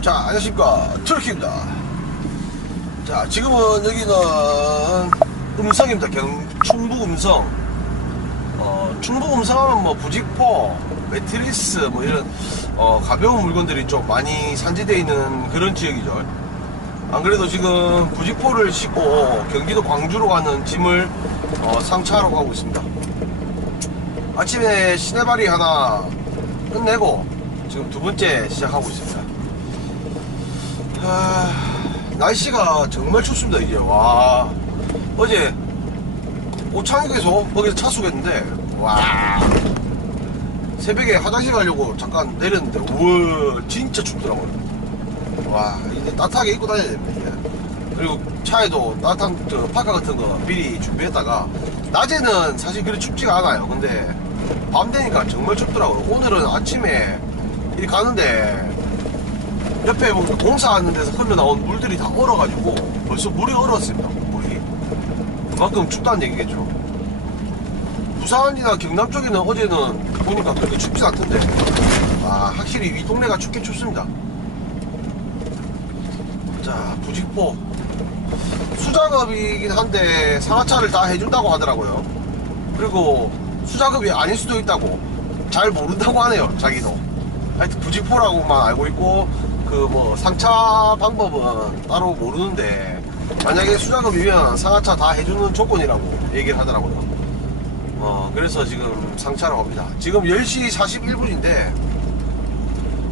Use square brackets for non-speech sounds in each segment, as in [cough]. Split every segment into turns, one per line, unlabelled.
자, 안녕하십니까. 트럭입니다. 자, 지금은 여기는 음성입니다. 경, 충북 음성. 어, 충북 음성 하면 뭐 부직포, 매트리스, 뭐 이런, 어, 가벼운 물건들이 좀 많이 산지되어 있는 그런 지역이죠. 안 그래도 지금 부직포를 싣고 경기도 광주로 가는 짐을 어, 상차하러 가고 있습니다. 아침에 시내발이 하나 끝내고 지금 두 번째 시작하고 있습니다. 아, 날씨가 정말 춥습니다 이제 와. 어제 오창역에서 거기서 차수겠는데 와. 새벽에 화장실 가려고 잠깐 내렸는데 우와 진짜 춥더라고요. 와 이제 따뜻하게 입고 다녀야 됩니다. 그리고 차에도 따뜻한 저 파카 같은 거 미리 준비했다가 낮에는 사실 그리 춥지가 않아요. 근데 밤 되니까 정말 춥더라고요. 오늘은 아침에 일 가는데 옆에 보면 공사하는 데서 흘러나온 물들이 다 얼어가지고 벌써 물이 얼었습니다 물이. 그만큼 춥다는 얘기겠죠. 부산이나 경남 쪽에는 어제는 보니까 그렇게 춥진 않던데. 아 확실히 이 동네가 춥긴 춥습니다 자 부직포. 수작업이긴 한데 상하차를 다 해준다고 하더라고요. 그리고 수작업이 아닐 수도 있다고. 잘 모른다고 하네요 자기도. 하여튼 부직포라고만 알고 있고 그 뭐 상차 방법은 따로 모르는데 만약에 수작업이면 상하차 다 해주는 조건이라고 얘기를 하더라고요. 어 그래서 지금 상차로 갑니다. 지금 10시 41분인데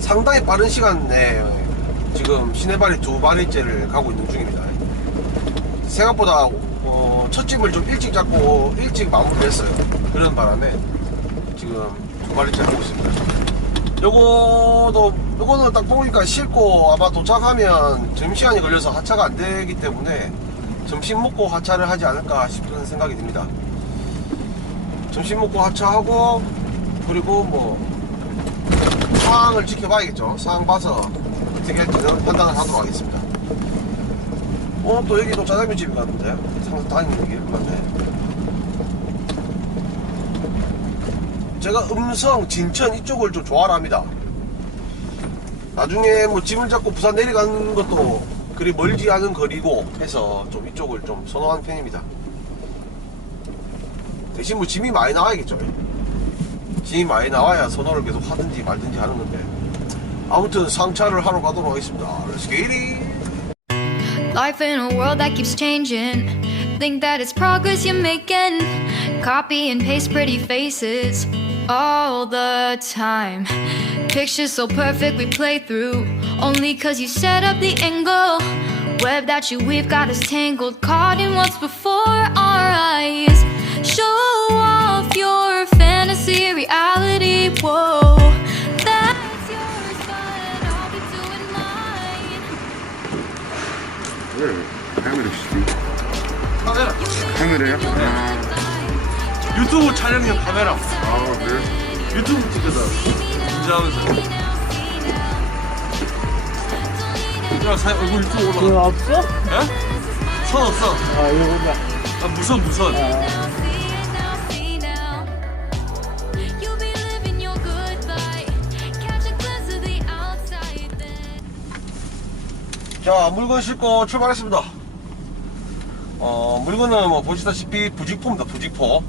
상당히 빠른 시간에 지금 시내발이 두 마리째를 가고 있는 중입니다. 생각보다 어, 첫 집을 좀 일찍 잡고 일찍 마무리했어요. 그런 바람에 지금 두 마리째 하고 있습니다. 요거도 요거는 딱 보니까 싣고 아마 도착하면 점심시간이 걸려서 하차가 안 되기 때문에 점심 먹고 하차를 하지 않을까 싶은 생각이 듭니다. 점심 먹고 하차하고 그리고 뭐 상황을 지켜봐야겠죠. 상황 봐서 어떻게 할지 판단을 하도록 하겠습니다 어또 여기도 짜장면 집이 같은데 항상 다니는 길 맞네 제가 음성, 진천 이쪽을 좀 좋아합니다. 나중에 뭐 짐을 잡고 부산 내려가는 것도 그리 멀지 않은 거리고 해서 좀 이쪽을 좀 선호하는 편입니다. 대신 뭐 짐이 많이 나와야겠죠. 짐이 많이 나와야 선호를 계속 하든지 말든지 하는 건데. 아무튼 상차를 하러 가도록 하겠습니다. Let's get it!
Life in a world that keeps changing. Think that it's progress you're making. Copy and paste pretty faces all the time. Pictures so perfect we play through. Only cause you set up the angle. Web that you weave got us tangled. Caught in what's before our eyes. Show off your fantasy
카메라야? 아,
유튜브 촬영용 카메라.
아 그래?
유튜브 찍거든. 긴장하면서. 야, 사, 얼굴 유튜브 올라가.
이거 없어?
예? 선 없어.
아 이거 봐.
아, 무선, 무선.
Then.
자, 물건 싣고 출발했습니다. 어, 물건은 뭐 보시다시피 부직포입니다. 부직포.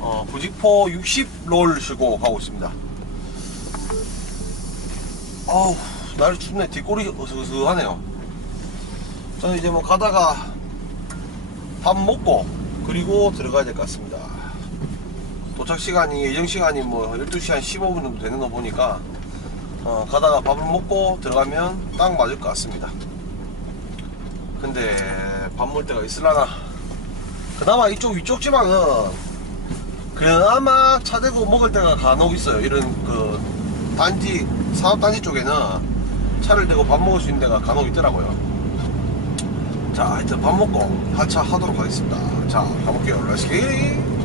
어, 부직포 60롤 싣고 가고 있습니다. 어우, 날이 춥네. 뒷골이 어스어스하네요. 저는 이제 뭐 가다가 밥 먹고 그리고 들어가야 될 것 같습니다. 도착 시간이 예정 시간이 뭐 12시 한 15분 정도 되는 거 보니까 어, 가다가 밥을 먹고 들어가면 딱 맞을 것 같습니다. 근데 밥 먹을 때가 있을라나? 그나마 이쪽 위쪽 지방은 그나마 차 대고 먹을 때가 간혹 있어요. 이런 그 단지 사업 단지 쪽에는 차를 대고 밥 먹을 수 있는 데가 간혹 있더라고요. 자, 하여튼 밥 먹고 하차 하도록 하겠습니다. 자, 가볼게요. 렛츠 기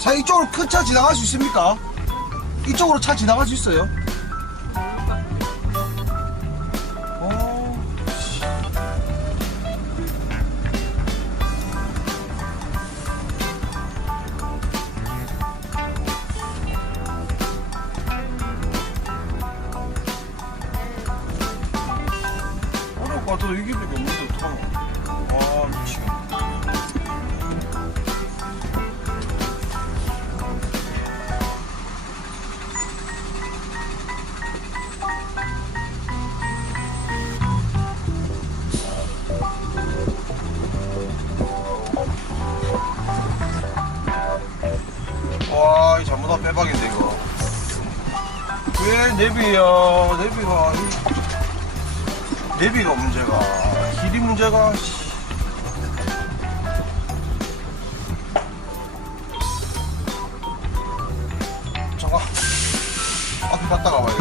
자, 이쪽으로 큰 차 지나갈 수 있습니까? 이쪽으로 차 지나갈 수 있어요? 어, 어려울 것 같아. 이게 밖에 없는데 어떡하노. 아, 미치겠네. 빼박인데, 이거. 왜 내비야, 내비가. 이- 내비가 문제가. 길이 문제가. 씨. 잠깐. 앞에 갔다가 와야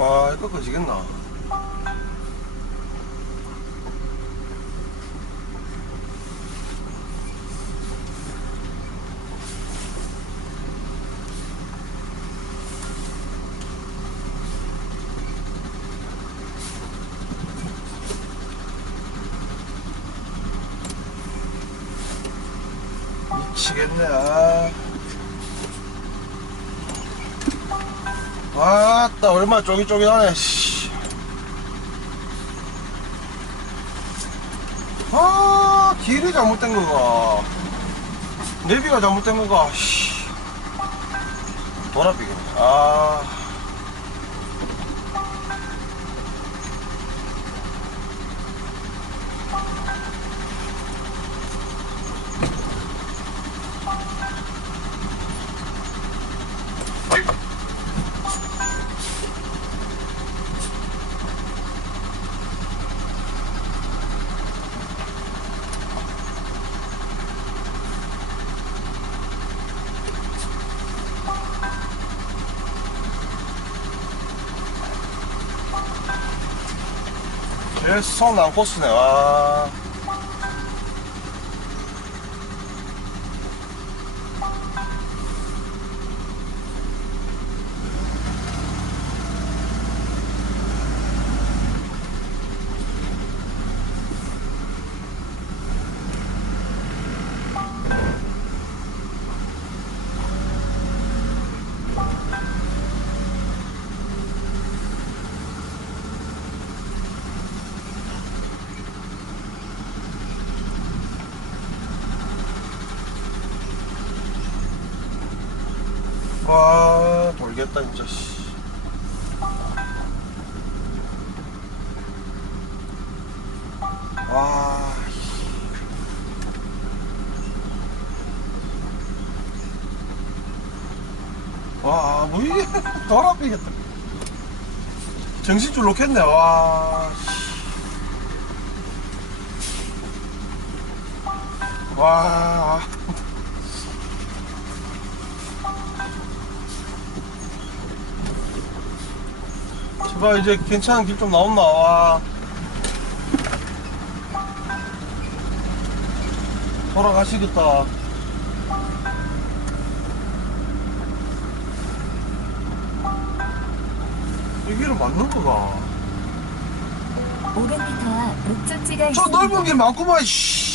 와, 이거 꺼지겠나? 미치겠네, 아. 아따 얼마나 쫄깃쫄깃하네 씨. 아 길이 잘못된 거가 내비가 잘못된 거가 씨. 돌아비겠네 아 계속 난 코스네 와 와, 돌겠다 진짜 씨. 와뭐 이게 [laughs] 돌아삐겠다 정신줄 놓겠네 와 씨. 와 제발 이제 괜찮은 길 좀 나온나 와. 돌아가시겠다. 이 길은 맞는 거가
500m 앞 목적지가
저
있습니다.
넓은 길 많구만 씨